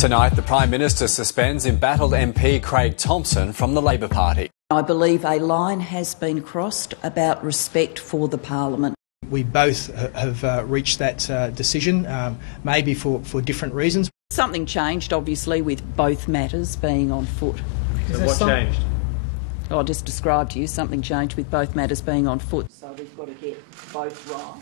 Tonight, the Prime Minister suspends embattled MP Craig Thomson from the Labor Party. I believe a line has been crossed about respect for the Parliament. We both have reached that decision, maybe for different reasons. Something changed, obviously, with both matters being on foot. So what changed? I'll just describe to you, something changed with both matters being on foot. So we've got to get both right.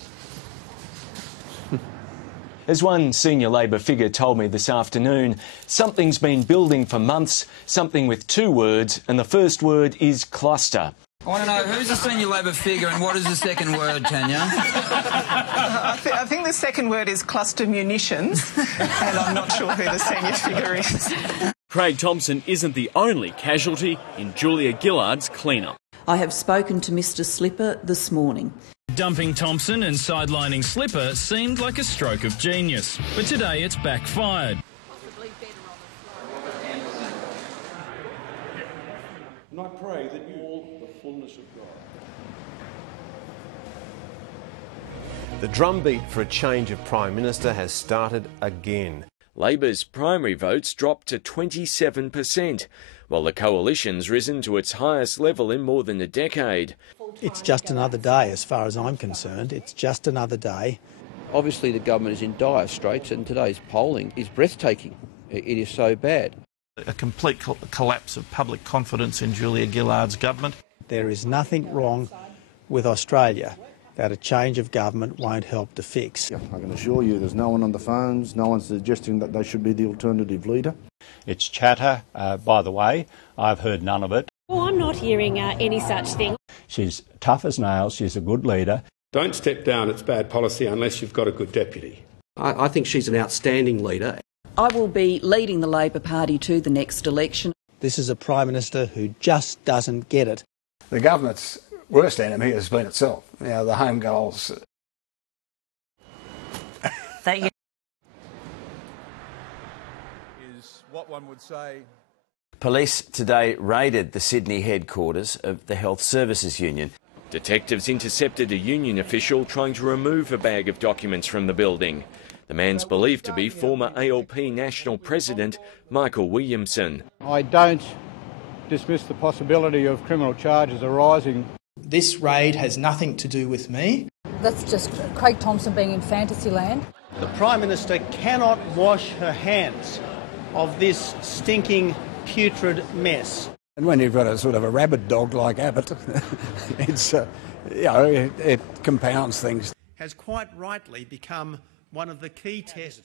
As one senior Labor figure told me this afternoon, something's been building for months, something with two words, and the first word is cluster. I want to know, who's the senior Labor figure and what is the second word, Tanya? I think the second word is cluster munitions, and I'm not sure who the senior figure is. Craig Thomson isn't the only casualty in Julia Gillard's clean-up. I have spoken to Mr Slipper this morning. Dumping Thomson and sidelining Slipper seemed like a stroke of genius, but today it's backfired. And I pray that you all the fullness of God. The drumbeat for a change of Prime Minister has started again. Labor's primary votes dropped to 27%, while the coalition's risen to its highest level in more than a decade. It's just another day as far as I'm concerned. It's just another day. Obviously the government is in dire straits and today's polling is breathtaking. It is so bad. A complete collapse of public confidence in Julia Gillard's government. There is nothing wrong with Australia that a change of government won't help to fix. I can assure you there's no one on the phones, no one suggesting that they should be the alternative leader. It's chatter, by the way. I've heard none of it. Well, I'm not hearing any such thing. She's tough as nails, she's a good leader. Don't step down, it's bad policy unless you've got a good deputy. I think she's an outstanding leader. I will be leading the Labor Party to the next election. This is a Prime Minister who just doesn't get it. The government's worst enemy has been itself. You know, the home goals. Thank you. Is what one would say. Police today raided the Sydney headquarters of the Health Services Union. Detectives intercepted a union official trying to remove a bag of documents from the building. The man's believed to be former ALP National President Michael Williamson. I don't dismiss the possibility of criminal charges arising. This raid has nothing to do with me. That's just Craig Thomson being in fantasy land. The Prime Minister cannot wash her hands of this stinking, putrid mess. And when you've got a sort of a rabid dog like Abbott, it's, it compounds things. Has quite rightly become one of the key tests.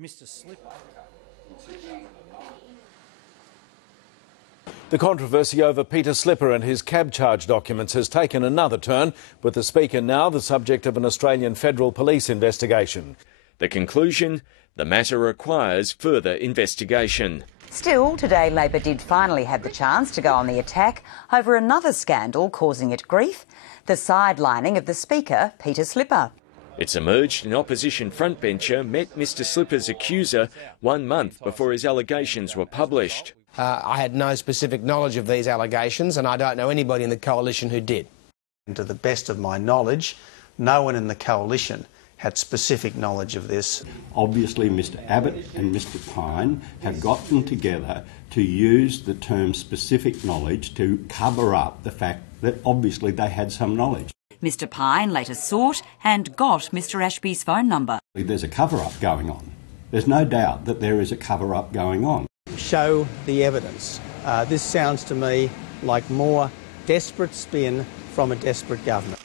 Mr Slipper. The controversy over Peter Slipper and his cab charge documents has taken another turn, with the Speaker now the subject of an Australian Federal Police investigation. The conclusion: the matter requires further investigation. Still, today Labor did finally have the chance to go on the attack over another scandal causing it grief, the sidelining of the Speaker, Peter Slipper. It's emerged an opposition frontbencher met Mr Slipper's accuser 1 month before his allegations were published. I had no specific knowledge of these allegations and I don't know anybody in the coalition who did. And to the best of my knowledge, no one in the coalition had specific knowledge of this. Obviously Mr Abbott and Mr Pyne have gotten together to use the term specific knowledge to cover up the fact that obviously they had some knowledge. Mr Pyne later sought and got Mr Ashby's phone number. There's a cover-up going on. There's no doubt that there is a cover-up going on. Show the evidence. This sounds to me like more desperate spin from a desperate government.